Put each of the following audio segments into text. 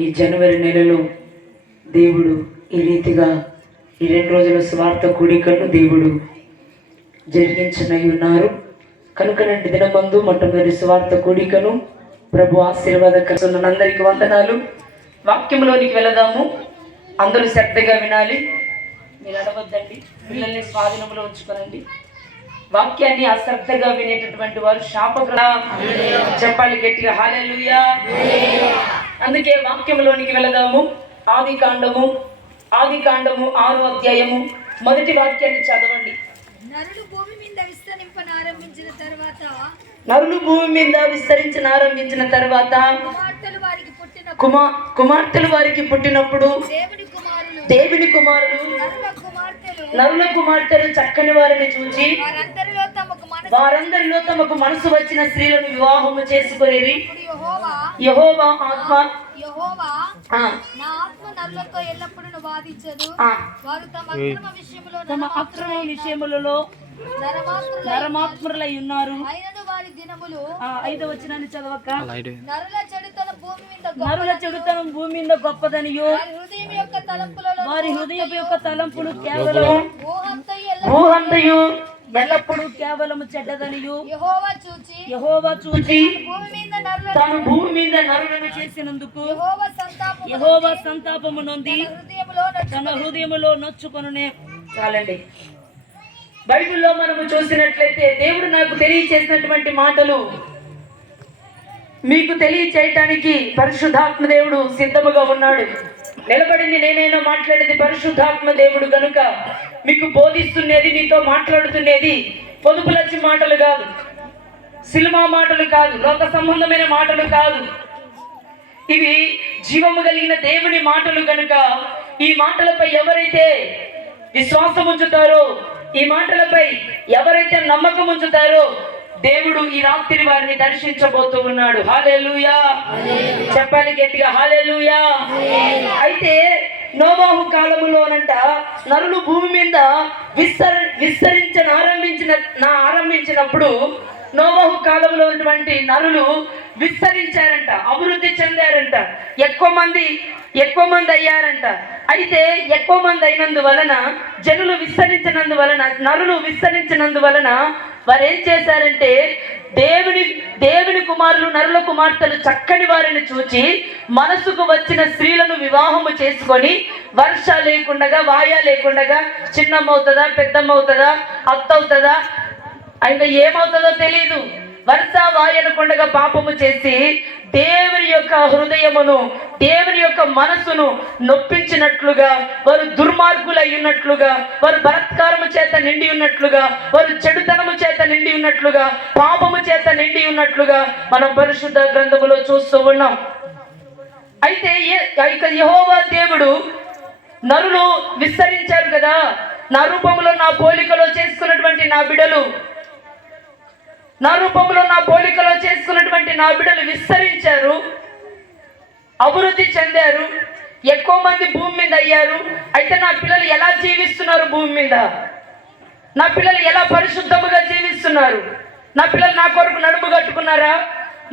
ఈ జనవరి నెలలో దేవుడు ఈ రీతిగా ఈ 2 రోజుల స్వార్థ కూడికలను దేవుడు జరిగించనై ఉన్నారు. కనుక నేటి దినమందు మొట్టమొదటి స్వార్థ కూడికను ప్రభు ఆశీర్వాదకరమైన అందరికీ వందనాలు. వాక్యంలోనికి వెళదాము. అందరూ శ్రద్ధగా వినాలి. మీరు అడవద్దండి, పిల్లల్ని స్వాధీనంలో ఉంచుకోనండి. వాక్యాన్ని అశ్రద్ధగా వినేటటువంటి వారు చెప్పాలి గట్టిగా హల్లెలూయా. అందుకే వాక్యంలోనికి వెళదాము. ఆది కాండము 6వ అధ్యాయము మొదటి వాక్యాన్ని చదవండి. నరులు భూమి మీద విస్తరించిన ఆరంభించిన తర్వాత కుమార్తెలు వారికి పుట్టినప్పుడు దేవుని కుమారులు నరుల కుమార్తెలు చక్కని వారిని చూచి వారందరిలో తమకు మనసు వచ్చిన స్త్రీలను వివాహము చేసుకునేది. యెహోవా ఆత్మ తమ అక్రమ విషయములలో నరమాత్ములై ఉన్నారు. 5వ వచనాన్ని చదవక నరుల చెడుతనం భూమి మీద గొప్పదనియు వారి హృదయం యొక్క తలంపులు కేవలం ఊహంతయు ఎల్లప్పుడూ కేవలము చెడ్డదనియు యెహోవా చూచి తాను భూమి మీద నరులను చేసినందుకు యెహోవా సంతాపము నొంది తన హృదయములో నొచ్చుకొనునే. చాలండి. బైబిల్లో మనము చూసినట్లయితే దేవుడు నాకు తెలియచేసినటువంటి మాటలు మీకు తెలియచేయటానికి పరిశుద్ధాత్మ దేవుడు సిద్ధముగా ఉన్నాడు. నిలబడింది నేనైనా మాట్లాడేది పరిశుద్ధాత్మ దేవుడు కనుక మీకు బోధిస్తున్నది, మీతో మాట్లాడుతున్నది పొదుపులచ్చి మాటలు కాదు, సినిమా మాటలు కాదు, లోక సంబంధమైన మాటలు కాదు. ఇవి జీవము కలిగిన దేవుని మాటలు కనుక ఈ మాటలపై ఎవరైతే విశ్వాసం ఉంచుతారో, ఈ మాటలపై ఎవరైతే నమ్మకం ఉంచుతారో దేవుడు ఈ రాత్రి వారిని దర్శించబోతూ ఉన్నాడు. హల్లెలూయా. చెప్పాలి గట్టిగా హల్లెలూయా. అయితే నోవాహు కాలములోనంట నరులు భూమి మీద ఆరంభించినప్పుడు నోవాహు కాలంలో ఉన్నటువంటి నరులు విస్తరించారంట, అభివృద్ధి చెందారంట, ఎక్కువ మంది అయ్యారంట. అయితే ఎక్కువ మంది అయినందువలన జనులు విస్తరించినందువలన నరులు విస్తరించినందువలన వారు ఏం చేశారంటే దేవుని కుమారులు నరుల కుమార్తెలు చక్కని వారిని చూచి మనసుకు వచ్చిన స్త్రీలను వివాహము చేసుకొని వర్ష లేకుండా వాయా లేకుండా చిన్నమ్మవుతుందా పెద్దమ్మవుతుందా అత్తవుతుందా ఇంకా ఏమవుతుందో తెలియదు, వరుస వాయనకుండగా పాపము చేసి దేవుని యొక్క హృదయమును దేవుని యొక్క మనసును నొప్పించినట్లుగా, వారు దుర్మార్గులై ఉన్నట్లుగా, వారు బలాత్కారము చేత నిండి ఉన్నట్లుగా, వారు చెడుతనము చేత నిండి ఉన్నట్లుగా, పాపము చేత నిండి ఉన్నట్లుగా మనం పరిశుద్ధ గ్రంథములో చూస్తూ ఉన్నాం. అయితే యెహోవా దేవుడు నరులు విస్తరించారు కదా, నా రూపంలో నా పోలికలో చేసుకున్నటువంటి నా బిడ్డలు విస్తరించారు, అభివృద్ధి చెందారు, ఎక్కువ మంది భూమి మీద అయ్యారు. అయితే నా పిల్లలు ఎలా జీవిస్తున్నారు భూమి మీద? నా పిల్లలు ఎలా పరిశుద్ధముగా జీవిస్తున్నారు? నా పిల్లలు నా కొరకు నడుము కట్టుకున్నారా?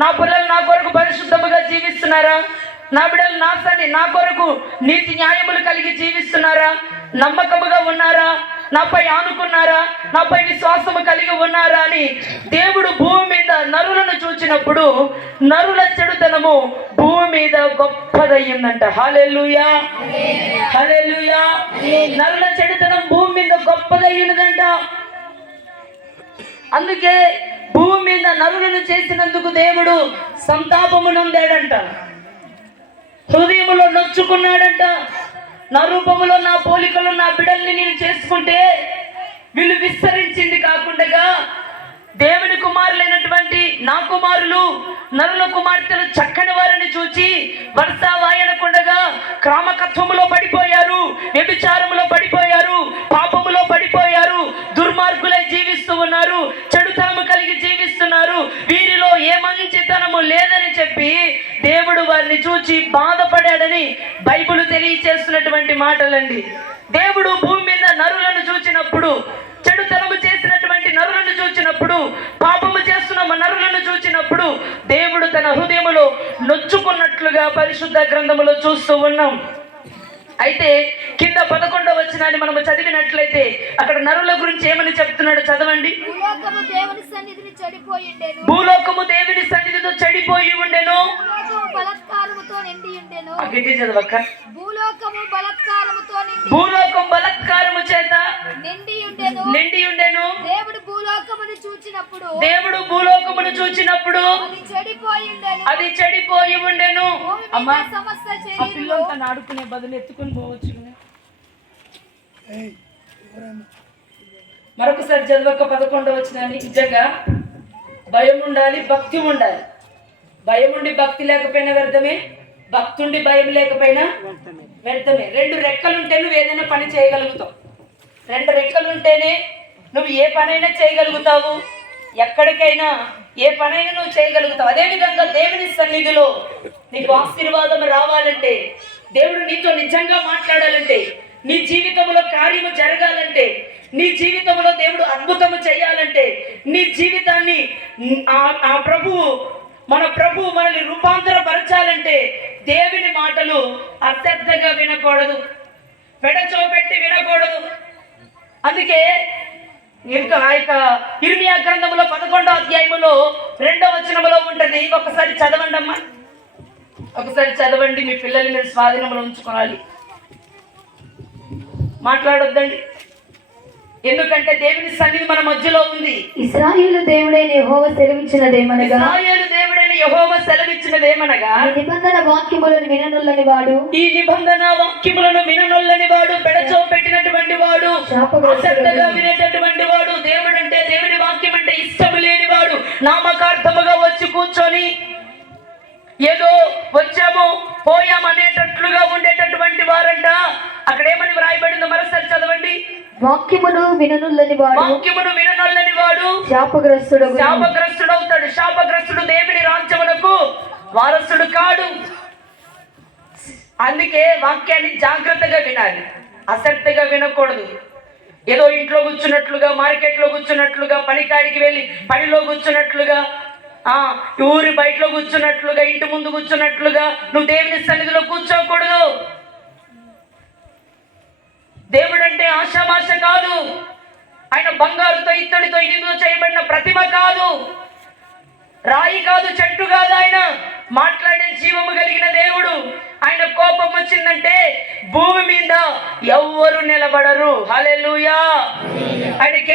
నా పిల్లలు నా కొరకు పరిశుద్ధముగా జీవిస్తున్నారా? నా బిడ్డలు నా కొరకు నీతి న్యాయములు కలిగి జీవిస్తున్నారా? నమ్మకముగా ఉన్నారా? నాపై ఆనుకున్నారా? నాపై విశ్వాసము కలిగి ఉన్నారా అని దేవుడు భూమి మీద నరులను చూచినప్పుడు నరుల చెడుతనము భూమి మీద గొప్పదయ్యిందంట. హల్లెలూయా, హల్లెలూయా. నరుల చెడుతనం భూమి మీద గొప్పదయ్యినదంట. అందుకే భూమి మీద నరులను చేసినందుకు దేవుడు సంతాపము నొందాడంట, హృదయములో నొచ్చుకున్నాడంట. నా రూపములో నా పోలికలో నా బిడ్డల్ని నేను చేసుకుంటే వీళ్ళు విస్తరించింది కాకుండా దేవుని కుమారులైనటువంటి నా కుమారులు నరుల కుమార్తెలు చక్కని వారిని చూచి వరుస వాయనకుండగా క్రామకత్వములో పడిపోయారు, వ్యభిచారములో పడిపోయారు, పాపములో పడిపోయారు, దుర్మార్గులై జీవిస్తూ ఉన్నారు, చెడుతనము కలిగి జీవిస్తున్నారు, వీరిలో ఏ మంచితనము లేదని చెప్పి దేవుడు వారిని చూచి బాధపడాడని బైబిల్ తెలియచేస్తున్నటువంటి మాటలండి. దేవుడు భూమి మీద నరులను చూచినప్పుడు, చెడుతనము చేసినటువంటి నరులను చూచినప్పుడు, పాపము చేస్తున్న నరులను చూచి చూచినప్పుడు దేవుడు తన హృదయములో నొచ్చుకున్నట్లుగా పరిశుద్ధ గ్రంథములో చూస్తూ ఉన్నాం. అయితే కింద 11వ వచనాన్ని మనము చదివినట్లయితే అక్కడ నరుల గురించి ఏమని చెప్తున్నాడు చదవండి. భూలోకము దేవుని సన్నిధితో చెడిపోయి ఉండెను. బలాత్కారముతో నిండి ఉండెను. గట్టి చదవక్క. భూలోకం బలాత్కారము చేత నిండి ఉండెను. దేవుడు భూలోకమును చూచినప్పుడు అది చెడిపోయి ఉండెను. అమ్మా ఆ పిల్లలతో ఆడుకునే బదులు ఎత్తుకుని పోవచ్చు. మరొకసారి చదవక 11వ వచనాన్ని. నిజంగా భయం ఉండాలి, భక్తి ఉండాలి. భయం ఉండి భక్తి లేకపోయినా వ్యర్థమే, భక్తి ఉండి భయం లేకపోయినా వ్యర్థమే. 2 రెక్కలుంటే నువ్వు ఏదైనా పని చేయగలుగుతావు. 2 రెక్కలుంటేనే నువ్వు ఏ పనైనా చేయగలుగుతావు. ఎక్కడికైనా ఏ పనైనా నువ్వు చేయగలుగుతావు. అదేవిధంగా దేవుని సన్నిధిలో నీకు ఆశీర్వాదం రావాలంటే, దేవుడు నీతో నిజంగా మాట్లాడాలంటే, నీ జీవితంలో కార్యము జరగాలంటే, నీ జీవితంలో దేవుడు అద్భుతము చేయాలంటే, నీ జీవితాన్ని మన ప్రభువు మనల్ని రూపాంతరపరచాలంటే దేవుని మాటలు అశ్రద్ధగా వినకూడదు, పెడచోపెట్టి వినకూడదు. అందుకే ఇంకా ఇర్మియా గ్రంథములో 11వ అధ్యాయములో 2వ వచనములో ఉంటుంది. ఒకసారి చదవండి అమ్మా, ఒకసారి చదవండి. మీ పిల్లల్ని మీరు స్వాధీనంలో ఉంచుకోవాలి, మాట్లాడొద్దండి. ఎందుకంటే దేవుని సన్నిధి మన మధ్యలో ఉంది. ఇశ్రాయేలు దేవుడైన యెహోవా సెలవిచ్చినదేమనగా ఈ నిబంధన వాక్యములను విననొల్లని వాడు పెడచో పెట్టినటువంటి వాడు, అశ్రద్ధగా వినేటటువంటి వాడు, దేవుడంటే దేవుని వాక్యం అంటే ఇష్టం లేని వాడు, నామకార్థముగా వచ్చి కూర్చొని ఏదో వచ్చాము పోయాం అనేటట్లుగా ఉండేటటువంటి వారంట. అక్కడ ఏమని వ్రాయబడిందో మరోసారి చదవండి. వాక్యమును విననొల్లని వాడు శాపగ్రస్తుడవుతాడు. శాపగ్రస్తుడు దేవుని రాజ్యములకు వారసుడు కాడు. అందుకే వాక్యాన్ని జాగ్రత్తగా వినాలి, అశ్రద్ధగా వినకూడదు. ఏదో ఇంట్లో కూర్చున్నట్లుగా, మార్కెట్లో కూర్చున్నట్లుగా, పనికాడికి వెళ్ళి పనిలో కూర్చున్నట్లుగా, ఊరి బయటలో కూర్చున్నట్లుగా, ఇంటి ముందు కూర్చున్నట్లుగా నువ్వు దేవుని సన్నిధిలో కూర్చోకూడదు. దేవుడు అంటే ఆశామాష కాదు. ఆయన బంగారుతో, ఇత్తడితో, ఇనుముతో చేయబడిన ప్రతిమ కాదు, రాయి కాదు, చెట్టు కాదు. ఆయన మాట్లాడే జీవము కలిగిన దేవుడు. ఆయన కోపం వచ్చిందంటే భూమి మీద ఎవ్వరు నిలబడరు. హల్లెలూయా. ఆయనకి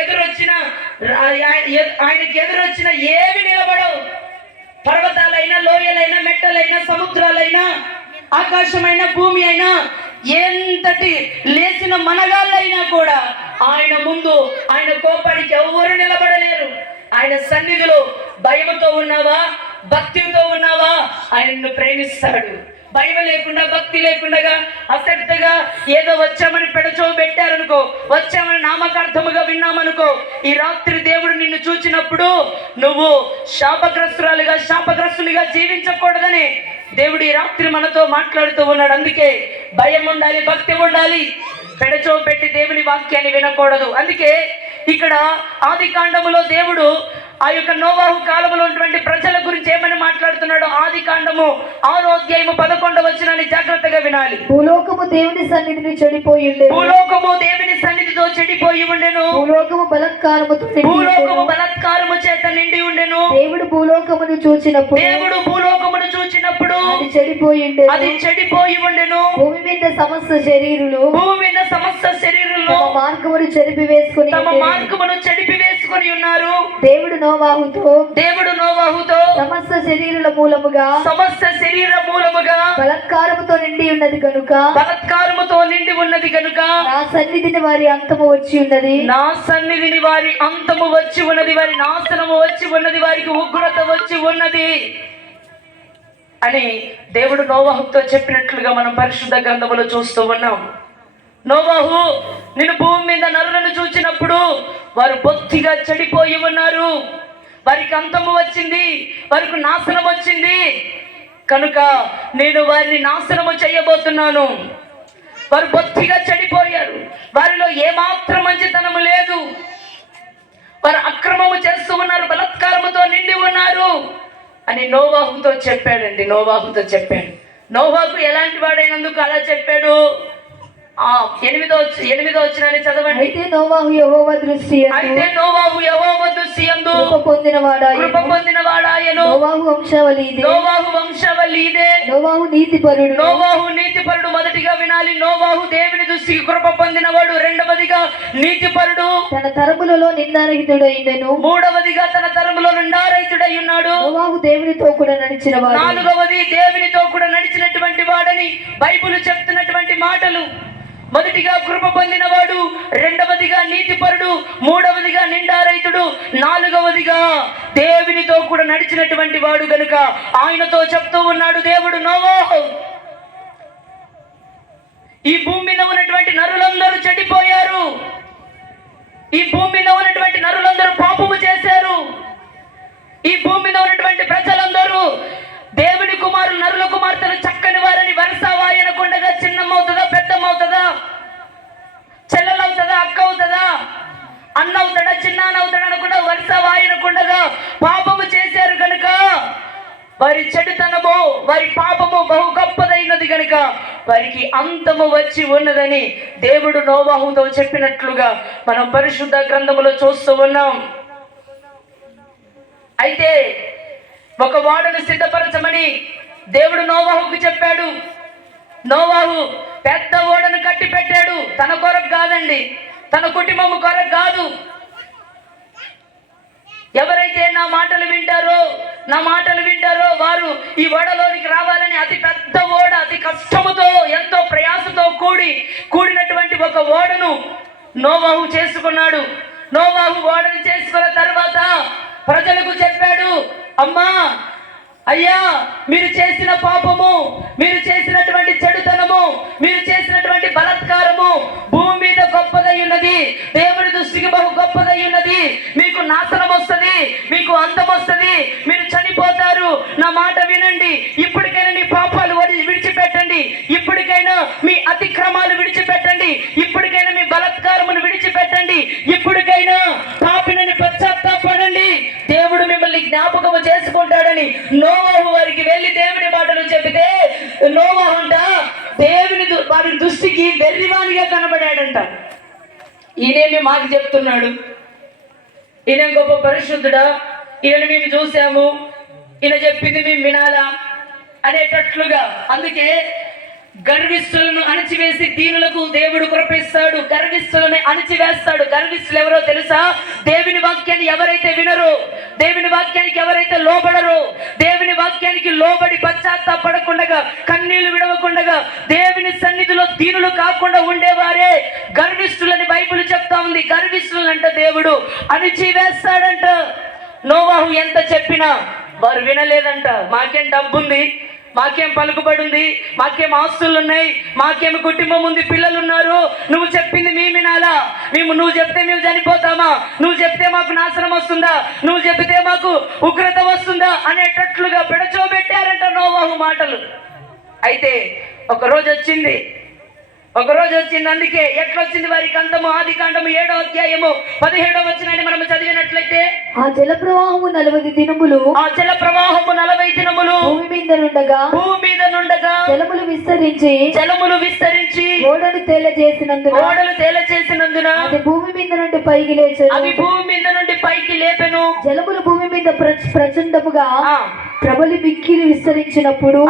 ఎదురొచ్చిన ఏవి నిలబడవు. పర్వతాలైనా, లోయలైనా, మెట్టలైనా, సముద్రాలైనా, ఆకాశమైన, భూమి అయినా, ఎంతటి లేచిన మనగాళ్ళైనా కూడా ఆయన ముందు, ఆయన కోపానికి ఎవ్వరు నిలబడలేరు. ఆయన సన్నిధిలో భయముతో ఉన్నావా, భక్తితో ఉన్నావా, ఆయనను ప్రేమిస్తాడు. భయం లేకుండా, భక్తి లేకుండా, అశ్రద్ధగా ఏదో వచ్చామని పెడచో పెట్టారనుకో, వచ్చామని నామకార్థముగా విన్నామనుకో, ఈ రాత్రి దేవుడు నిన్ను చూచినప్పుడు నువ్వు శాపగ్రస్తునిగా జీవించకూడదని దేవుడు ఈ రాత్రి మనతో మాట్లాడుతూ ఉన్నాడు. అందుకే భయం ఉండాలి, భక్తి ఉండాలి. పెడచో పెట్టి దేవుని వాక్యాన్ని వినకూడదు. అందుకే ఇక్కడ ఆది కాండములో దేవుడు ఆ యొక్క నోవాహు కాలంలో ఉన్నటువంటి ప్రజల గురించి ఏమని మాట్లాడుతున్నాడు. ఆది కాండము 6వ అధ్యాయము 11వ వచనాన్ని జాగ్రత్తగా వినాలి. భూలోకము దేవుని సన్నిధిని చెడిపోయి ఉండెను. భూలోకము దేవుని సన్నిధితో చెడిపోయి ఉండెను. భూలోకము బలాత్కారము చేత నిండి ఉండెను. దేవుడు భూలోకమును చూచినప్పుడు అది చెడిపోయి ఉండెను. భూమి మీద సమస్త శరీరులు తమ మార్గమును చెరిపి వేసుకొని ఉన్నారు. దేవుడు నోవాహుతో సమస్త శరీర మూలముగా బలాత్కారముతో నిండి ఉన్నది కనుక నా సన్నిధిని వారి అంతము వచ్చి ఉన్నది, వారి నాశనము వచ్చి ఉన్నది, వారికి ఉగ్రత వచ్చి ఉన్నది అని దేవుడు నోవాహుతో చెప్పినట్లుగా మనం పరిశుద్ధ గ్రంథములో చూస్తూ ఉన్నాం. నోవాహు, నేను భూమి మీద నరులను చూచినప్పుడు వారు బొత్తిగా చెడిపోయి ఉన్నారు, వారికి అంతము వచ్చింది, వారికి నాశనం వచ్చింది కనుక నేను వారిని నాశనము చేయబోతున్నాను. వారు బొత్తిగా చెడిపోయారు, వారిలో ఏమాత్రం మంచితనము లేదు, వారు అక్రమము చేస్తూ ఉన్నారు, బలాత్కారముతో నిండి ఉన్నారు. అని నోవాహుతో చెప్పాడండి. నోవాహుతో చెప్పాడు. నోవాహు ఎలాంటి వాడైనందుకు అలా చెప్పాడు? 8వ వచనాన్ని చదవండి. అయితే నోవాహు యెహోవా దృష్టి యందు కృప పొందినవాడాయను. నోవాహు వంశావళి ఇదే. నోవాహు నీతిపరుడు. మొదటిగా వినాలి, నోవాహు దేవుని దృష్టికి కృప పొందినవాడు. రెండవదిగా నీతిపరుడు. తన తరములలో నిందారహితుడైండెను. మూడవదిగా తన తరములో నిందారహితుడై ఉన్నాడు. నోవాహు దేవునితో కూడా నడిచిన వాడు. నాలుగవది దేవునితో కూడా నడిచినటువంటి వాడని బైబిల్ చెప్తున్నటువంటి మాటలు. మొదటిగా కృప పొందినవాడు, రెండవదిగా నీతిపరుడు, మూడవదిగా నిండారహితుడు, నాలుగవదిగా దేవునితో కూడా నడిచినటువంటి వాడు. గనుక ఆయనతో చెప్తూ ఉన్నాడు దేవుడు, నోవాహు, ఈ భూమి మీద ఉన్నటువంటి నరులందరూ చెడిపోయారు. ఈ భూమి మీద ఉన్నటువంటి నరులందరూ పాపము చేశారు. ఈ భూమి మీద ఉన్నటువంటి ప్రజలందరూ దేవుని కుమారులు, నరుల కుమార్తెలు చక్కని వారని వరుస వాయనకుండగా చిన్నమవుతుందా, పెద్దమవుతుందా, చెల్లెలవుతుందా, అక్క అవుతుందా, అన్న అవుతాడా, చిన్నాన్న అవుతాడా అనకుండా వరుస వాయనకుండగా పాపము చేశారు. కనుక వారి చెడుతనము, వారి పాపము బహు గొప్పదైనది కనుక వారికి అంతము వచ్చి ఉన్నదని దేవుడు నోవాహుతో చెప్పినట్లుగా మనం పరిశుద్ధ గ్రంథములో చూస్తూ ఉన్నాం. అయితే ఒక ఓడను సిద్ధపరచమని దేవుడు నోవాహుకు చెప్పాడు. నోవాహు పెద్ద ఓడను కట్టి పెట్టాడు. తన కొరకు కాదండి, తన కుటుంబము కొరకు కాదు. ఎవరైతే నా మాటలు వింటారో వారు ఈ ఓడలోనికి రావాలని అతి పెద్ద ఓడ, అతి కష్టముతో, ఎంతో ప్రయాసతో కూడినటువంటి ఒక ఓడను నోవాహు చేసుకున్నాడు. నోవాహు ఓడను చేసుకున్న తర్వాత ప్రజలకు చెప్పాడు, అమ్మా, అయ్యా, మీరు చేసిన పాపము, మీరు చేసినటువంటి చెడుతనము, మీరు చేసినటువంటి బలాత్కారము భూమి మీద గొప్పదై ఉన్నది. దేవుడి దృష్టికి బహు గొప్పదై ఉన్నది. మీకు నాశనం వస్తుంది, మీకు అంతం వస్తుంది, మీరు చనిపోతారు. నా మాట వినండి. ఇప్పటికైనా మీ పాపాలు విడిచిపెట్టండి. ఇప్పటికైనా మీ అతిక్రమాలు విడిచిపెట్టండి. ఇప్పటికైనా మీ బలాత్కారమును విడిచిపెట్టండి. ఇప్పటికైనా పాపినని పశ్చాత్తాపడండి. దేవుడు మిమ్మల్ని జ్ఞాపకము చేసుకుంటాడని నోవాహు వారికి వెళ్ళి దేవుని మాటలు చెబితే, నోవాహు అంట వారి దృష్టికి వెర్రివానిగా కనబడాడంట. ఈయనేమి మాకు చెప్తున్నాడు, ఈయన గొప్ప పరిశుద్ధుడా, ఈయన మేము చూసాము, ఈయన చెప్పింది మేము వినాలా అనేటట్లుగా. అందుకే గర్విష్ఠులను అణిచివేసి దీనులకు దేవుడు కృపిస్తాడు. గర్విష్ఠులను అణిచివేస్తాడు. గర్విష్ఠులు ఎవరో తెలుసా? దేవుని వాక్యాన్ని ఎవరైతే వినరో, దేవుని వాక్యానికి ఎవరైతే లోబడరో, దేవుని వాక్యానికి లోబడి పశ్చాత్తాపడకుండా, కన్నీళ్లు విడవకుండా, దేవుని సన్నిధిలో దీనులు కాకుండా ఉండేవారే గర్విష్ఠులని బైబిల్ చెప్తా ఉంది. గర్విష్ఠులు అంటే దేవుడు అణిచివేస్తాడంట. నోవాహు ఎంత చెప్పినా వారు వినలేదంట. మాకేం డబ్బు ఉంది, మాకేం పలుకుబడి ఉంది, మాకేం ఆస్తులు ఉన్నాయి, మాకేం కుటుంబం ఉంది, పిల్లలు ఉన్నారు, నువ్వు చెప్పింది మేము వినాలా? నువ్వు చెప్తే మేము చనిపోతామా? నువ్వు చెప్తే మాకు నాశనం వస్తుందా? నువ్వు చెప్తే మాకు ఉగ్రత వస్తుందా అనేటట్లుగా పెడచోబెట్టారంట నోవాహు మాటలు. అయితే ఒక రోజు వచ్చింది. అందుకే ఎట్లొచ్చింది వారికి అంతము? ఆదికాండము 7వ అధ్యాయము 17వ వచనాన్ని మనం చదివినట్లయితే, ఆ జల ప్రవాహము 40 దినములు భూమి మీద నుండగా జలములు విస్తరించి ఓడలు తేలచేసినందున అది భూమి మీద నుండి పైకి లేచెను. జలములు భూమి మీద ప్రచండముగా ప్రబలి మిక్కిలి విస్తరించినప్పుడు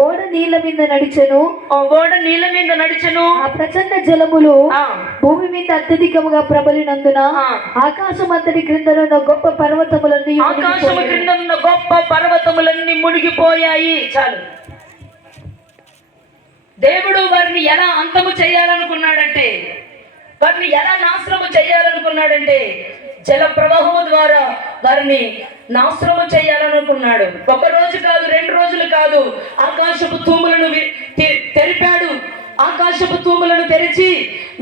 ఓడ నీళ్ళ మీద నడిచెను. ఆ ప్రచండ జలములు భూమి మీద అత్యధికముగా ప్రబలినందున ఆకాశం అంతటి క్రిందనున్న గొప్ప పర్వతములన్నీ మునిగిపోయాయి. చాలు. దేవుడు వారిని ఎలా అంతము చేయాలనుకున్నాడంటే, వారిని ఎలా నాశనము చేయాలనుకున్నాడంటే, జల ప్రవాహము ద్వారా వారిని నాశనము చేయాలనుకున్నాడు. ఒక రోజు కాదు, 2 రోజులు కాదు. ఆకాశపు తూములను తెరిపాడు. ఆకాశపు తూములను తెరిచి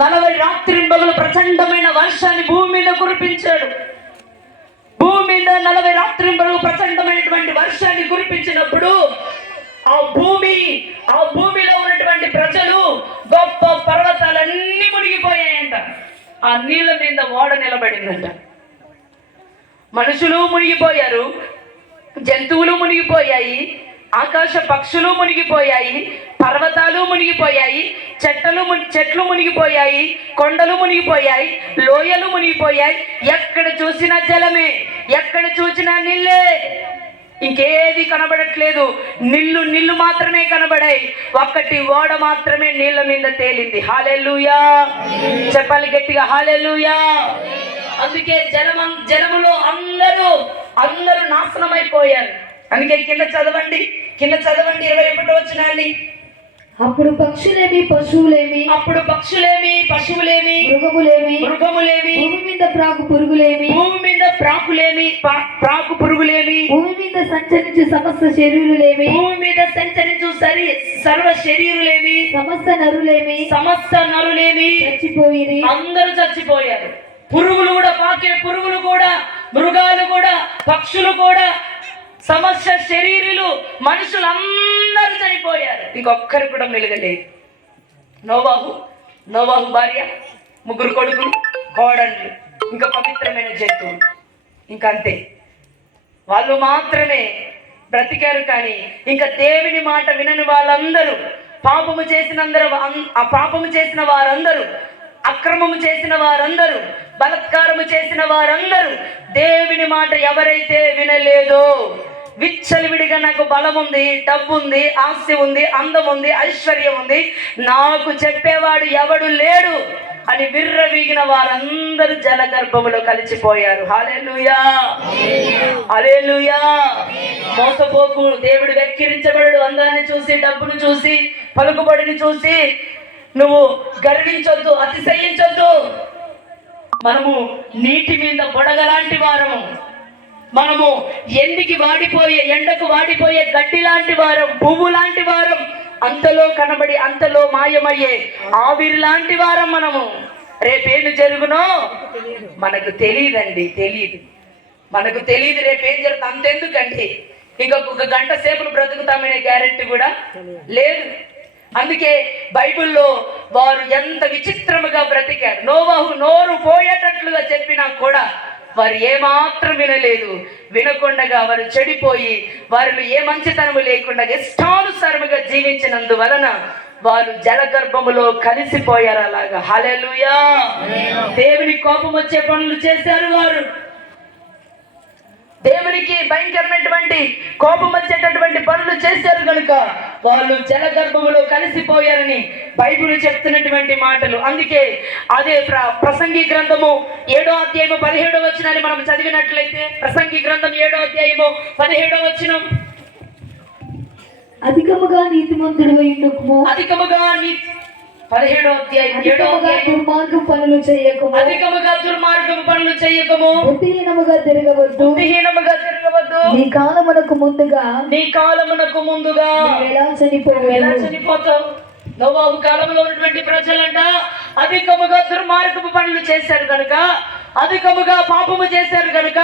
40 రాత్రింబగలు ప్రచండమైన వర్షాన్ని భూమి మీద కురిపించాడు. భూమి మీద 40 రాత్రింబగలు ప్రచండమైనటువంటి వర్షాన్ని కురిపించినప్పుడు ఆ భూమిలో ఉన్నటువంటి ప్రజలు, గొప్ప పర్వతాలన్నీ మునిగిపోయాయంట. ఆ నీళ్ళ మీద ఓడ నిలబడిందంట. మనుషులు మునిగిపోయారు, జంతువులు మునిగిపోయాయి, ఆకాశ పక్షులు మునిగిపోయాయి, పర్వతాలు మునిగిపోయాయి, చెట్లు మునిగిపోయాయి, కొండలు మునిగిపోయాయి, లోయలు మునిగిపోయాయి. ఎక్కడ చూసినా జలమే, ఎక్కడ చూసినా నీళ్ళే, ఇంకేది కనబడట్లేదు. నీళ్లు మాత్రమే కనబడాయి. ఒక్కటి ఓడ మాత్రమే నీళ్ళ మీద తేలింది. హల్లెలూయా, చెప్పాలి గట్టిగా హల్లెలూయా. అందుకే జలములో అందరూ నాశనమైపోయారు. అందుకే కింద చదవండి 21వ వచనాన్ని. అప్పుడు పక్షులేమి పశువులేమి మృగములేమి భూమి మీద ప్రాకు పురుగులేమి ప్రాకు పురుగులేమి భూమి మీద సంచరించు సమస్త శరీరులేమి సర్వ శరీరులేమి సమస్త నరులేమి చచ్చిపోయిరి. అందరూ చచ్చిపోయారు. పురుగులు కూడా, పాకే పురుగులు కూడా, మృగాలు కూడా, పక్షులు కూడా, సమస్త శరీరులు, మనుషులందరూ చనిపోయారు. ఇంకొక్కరు కూడా మెలగలేదు. నోవాహు భార్య, 3 కొడుకులు, కోడళ్ళు, ఇంకా పవిత్రమైన జంతువులు, ఇంకంతే. వాళ్ళు మాత్రమే బ్రతికారు. కానీ ఇంకా దేవుని మాట వినని వాళ్ళందరూ, పాపము చేసిన వారందరూ, అక్రమము చేసిన వారందరూ, బలాత్కారము చేసిన వారందరూ, దేవుని మాట ఎవరైతే వినలేదో, విచ్చలవిడిగా నాకు బలం ఉంది, డబ్బు ఉంది, ఆస్తి ఉంది, అందం ఉంది, ఐశ్వర్యం ఉంది, నాకు చెప్పేవాడు ఎవడు లేడు అని విర్రవీగిన వారందరూ జలగర్భములో కలిసిపోయారు. హల్లెలూయా, హల్లెలూయా. మోసపోకు. దేవుడు వెక్కిరించబడు. అందాన్ని చూసి, డబ్బును చూసి, పలుకుబడిని చూసి నువ్వు గర్వించొద్దు, అతిశయించొద్దు. మనము నీటి మీద బుడగలాంటి వారము. మనము ఎండకు వాడిపోయే గడ్డి లాంటి వారం, పువ్వు లాంటి వారం, అంతలో కనబడి అంతలో మాయమయ్యే ఆవిరి లాంటి వారం మనము. రేపేమి జరుగునో మనకు తెలియదు. మనకు తెలియదు రేపేం జరుగుతుంది. అంతెందుకండి, ఇంకొక గంట సేపులు బ్రతుకుతామనే గ్యారెంటీ కూడా లేదు. అందుకే బైబిల్లో వారు ఎంత విచిత్రముగా బ్రతికారు. నోవాహు నోరు పోయేటట్లుగా చెప్పినా కూడా వారు ఏమాత్రం వినలేదు. వినకుండగా వారు చెడిపోయి, వారిలో ఏ మంచితనము లేకుండా ఇష్టానుసారముగా జీవించినందువలన వారు జలగర్భములో కలిసిపోయారు. అలాగా. హల్లెలూయా. దేవుని కోపం వచ్చే పనులు చేశారు వారు. దేవునికి భయంకరమైనటువంటి కోపం వచ్చేటటువంటి పనులు చేశారు కనుక వాళ్ళు జలగర్భములో కలిసిపోయారని బైబిల్ చెప్తున్నటువంటి మాటలు. అందుకే అదే ప్రసంగి గ్రంథము 7వ అధ్యాయము 17వ వచనాన్ని మనం చదివినట్లయితే, ప్రసంగి గ్రంథం 7వ అధ్యాయము 17వ వచనం. అధికముగా నీతిమంతుడు 17వ అధ్యాయం 7వ అధ్యాయం. దుర్మార్గం పనులు చేయకము, అధికముగా దుర్మార్గం పనులు చేయకము, బుద్ధిహీనముగా తిరగవద్దు, నీ కాలమునకు ముందుగా ఎలా చనిపోతావు. నోవాహు కాలంలో ఉన్నటువంటి ప్రజలంట అధికముగా దుర్మార్గపు పనులు చేశారు కనుక, అధికముగా పాపము చేశారు కనుక